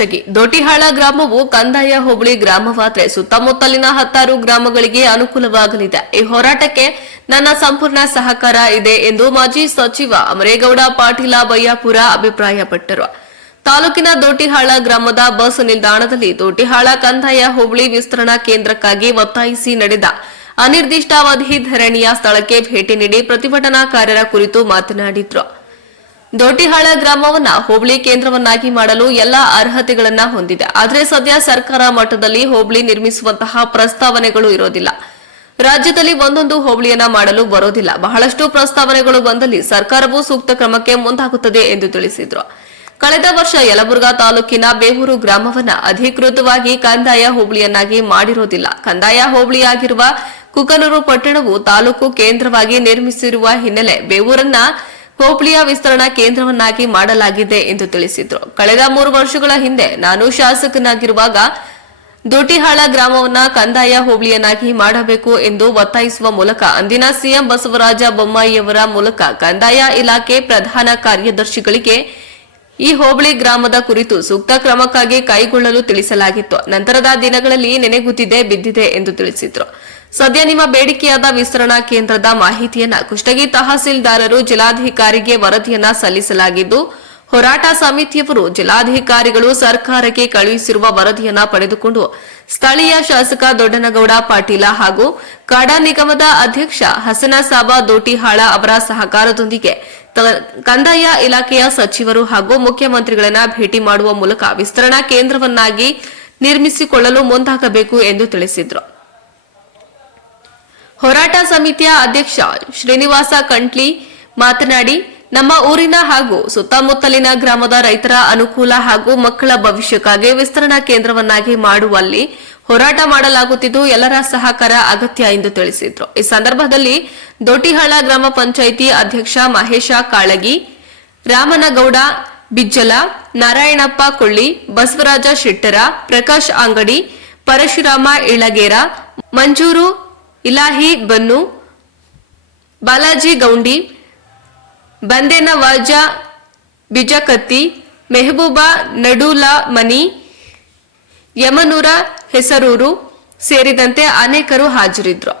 ಕುಷ್ಟಗಿ ದೊಡ್ಡಿಹಾಳ ಗ್ರಾಮವು ಕಂದಾಯ ಹೋಬಳಿ ಗ್ರಾಮವಾದರೆ ಸುತ್ತಮುತ್ತಲಿನ 16 ಗ್ರಾಮಗಳಿಗೆ ಅನುಕೂಲವಾಗಲಿದೆ. ಈ ಹೋರಾಟಕ್ಕೆ ನನ್ನ ಸಂಪೂರ್ಣ ಸಹಕಾರ ಇದೆ ಎಂದು ಮಾಜಿ ಸಚಿವ ಅಮರೇಗೌಡ ಪಾಟೀಲ ಬಯ್ಯಾಪುರ ಅಭಿಪ್ರಾಯಪಟ್ಟರು. ತಾಲೂಕಿನ ದೊಡ್ಡಿಹಾಳ ಗ್ರಾಮದ ಬಸ್ ನಿಲ್ದಾಣದಲ್ಲಿ ದೊಡ್ಡಿಹಾಳ ಕಂದಾಯ ಹೋಬಳಿ ವಿಸ್ತರಣಾ ಕೇಂದ್ರಕ್ಕಾಗಿ ಒತ್ತಾಯಿಸಿ ನಡೆದ ಅನಿರ್ದಿಷ್ಟಾವಧಿ ಧರಣಿಯ ಸ್ಥಳಕ್ಕೆ ಭೇಟಿ ನೀಡಿ ಪ್ರತಿಭಟನಾಕಾರರ ಕುರಿತು ಮಾತನಾಡಿದರು. ದೊಡ್ಡಿಹಾಳ ಗ್ರಾಮವನ್ನ ಹೋಬಳಿ ಕೇಂದ್ರವನ್ನಾಗಿ ಮಾಡಲು ಎಲ್ಲಾ ಅರ್ಹತೆಗಳನ್ನ ಹೊಂದಿದೆ. ಆದರೆ ಸದ್ಯ ಸರ್ಕಾರ ಮಟ್ಟದಲ್ಲಿ ಹೋಬಳಿ ನಿರ್ಮಿಸುವಂತಹ ಪ್ರಸ್ತಾವನೆಗಳು ಇರೋದಿಲ್ಲ. ರಾಜ್ಯದಲ್ಲಿ ಒಂದೊಂದು ಹೋಬಳಿಯನ್ನ ಮಾಡಲು ಬರೋದಿಲ್ಲ. ಬಹಳಷ್ಟು ಪ್ರಸ್ತಾವನೆಗಳು ಬಂದಲ್ಲಿ ಸರ್ಕಾರವು ಸೂಕ್ತ ಕ್ರಮಕ್ಕೆ ಮುಂದಾಗುತ್ತದೆ ಎಂದು ತಿಳಿಸಿದರು. ಕಳೆದ ವರ್ಷ ಯಲಬುರ್ಗಾ ತಾಲೂಕಿನ ಬೇವೂರು ಗ್ರಾಮವನ್ನ ಅಧಿಕೃತವಾಗಿ ಕಂದಾಯ ಹೋಬಳಿಯನ್ನಾಗಿ ಮಾಡಿರೋದಿಲ್ಲ. ಕಂದಾಯ ಹೋಬಳಿಯಾಗಿರುವ ಕುಕನೂರು ಪಟ್ಟಣವು ತಾಲೂಕು ಕೇಂದ್ರವಾಗಿ ನಿರ್ಮಿಸಿರುವ ಹಿನ್ನೆಲೆ ಬೇವೂರನ್ನ ಹೋಬಳಿಯ ವಿಸ್ತರಣಾ ಕೇಂದ್ರವನ್ನಾಗಿ ಮಾಡಲಾಗಿದೆ ಎಂದು ತಿಳಿಸಿದರು. ಕಳೆದ 3 ವರ್ಷಗಳ ಹಿಂದೆ ನಾನು ಶಾಸಕನಾಗಿರುವಾಗ ದೊಡ್ಡಿಹಾಳ ಗ್ರಾಮವನ್ನ ಕಂದಾಯ ಹೋಬಳಿಯನ್ನಾಗಿ ಮಾಡಬೇಕು ಎಂದು ಒತ್ತಾಯಿಸುವ ಮೂಲಕ ಅಂದಿನ ಸಿಎಂ ಬಸವರಾಜ ಬೊಮ್ಮಾಯಿಯವರ ಮೂಲಕ ಕಂದಾಯ ಇಲಾಖೆ ಪ್ರಧಾನ ಕಾರ್ಯದರ್ಶಿಗಳಿಗೆ ಈ ಹೋಬಳಿ ಗ್ರಾಮದ ಕುರಿತು ಸೂಕ್ತ ಕ್ರಮಕ್ಕಾಗಿ ಕೈಗೊಳ್ಳಲು ತಿಳಿಸಲಾಗಿತ್ತು. ನಂತರದ ದಿನಗಳಲ್ಲಿ ನೆನೆಗುತ್ತಿದೆ ಬಿದ್ದಿದೆ ಎಂದು ತಿಳಿಸಿದರು. ಸದ್ಯ ನಿಮ್ಮ ಬೇಡಿಕೆಯಾದ ವಿಸ್ತರಣಾ ಕೇಂದ್ರದ ಮಾಹಿತಿಯನ್ನ ಕುಷ್ಟಗಿ ತಹಸೀಲ್ದಾರರು ಜಿಲ್ಲಾಧಿಕಾರಿಗೆ ವರದಿಯನ್ನ ಸಲ್ಲಿಸಲಾಗಿದ್ದು, ಹೋರಾಟ ಸಮಿತಿಯವರು ಜಿಲ್ಲಾಧಿಕಾರಿಗಳು ಸರ್ಕಾರಕ್ಕೆ ಕಳುಹಿಸಿರುವ ವರದಿಯನ್ನ ಪಡೆದುಕೊಂಡು ಸ್ಥಳೀಯ ಶಾಸಕ ದೊಡ್ಡನಗೌಡ ಪಾಟೀಲ ಹಾಗೂ ಕಾಡಾ ನಿಗಮದ ಅಧ್ಯಕ್ಷ ಹಸನಸಾಬ ದೊಡ್ಡಿಹಾಳ ಅವರ ಸಹಕಾರದೊಂದಿಗೆ ಕಂದಾಯ ಇಲಾಖೆಯ ಸಚಿವರು ಹಾಗೂ ಮುಖ್ಯಮಂತ್ರಿಗಳನ್ನ ಭೇಟಿ ಮಾಡುವ ಮೂಲಕ ವಿಸ್ತರಣಾ ಕೇಂದ್ರವನ್ನಾಗಿ ನಿರ್ಮಿಸಿಕೊಳ್ಳಲು ಮುಂದಾಗಬೇಕು ಎಂದು ತಿಳಿಸಿದರು. ಹೋರಾಟ ಸಮಿತಿಯ ಅಧ್ಯಕ್ಷ ಶ್ರೀನಿವಾಸ ಕಂಟ್ಲಿ ಮಾತನಾಡಿ, ನಮ್ಮ ಊರಿನ ಹಾಗೂ ಸುತ್ತಮುತ್ತಲಿನ ಗ್ರಾಮದ ರೈತರ ಅನುಕೂಲ ಹಾಗೂ ಮಕ್ಕಳ ಭವಿಷ್ಯಕ್ಕಾಗಿ ವಿಸ್ತರಣಾ ಕೇಂದ್ರವನ್ನಾಗಿ ಮಾಡುವಲ್ಲಿ ಹೋರಾಟ ಮಾಡಲಾಗುತ್ತಿದ್ದು ಎಲ್ಲರ ಸಹಕಾರ ಅಗತ್ಯ ಎಂದು ತಿಳಿಸಿದರು. ಈ ಸಂದರ್ಭದಲ್ಲಿ ದೊಡ್ಡಿಹಾಳ ಗ್ರಾಮ ಪಂಚಾಯಿತಿ ಅಧ್ಯಕ್ಷ ಮಹೇಶ ಕಾಳಗಿ, ರಾಮನಗೌಡ ಬಿಜ್ಜಲ, ನಾರಾಯಣಪ್ಪ ಕೊಳ್ಳಿ, ಬಸವರಾಜ ಶೆಟ್ಟರ, ಪ್ರಕಾಶ್ ಅಂಗಡಿ, ಪರಶುರಾಮ ಇಳಗೇರ, ಮಂಜೂರು ಇಲಾಹಿ ಬನ್ನು, ಬಾಲಾಜಿ ಗೌಂಡಿ, ಬಂದೇನವಾಜ ಬಿಜಕತ್ತಿ, ಮೆಹಬೂಬಾ ನಡೂಲಾ ಮನಿ, ಯಮನೂರ ಹೆಸರೂರು ಸೇರಿದಂತೆ ಅನೇಕರು ಹಾಜರಿದ್ದರು.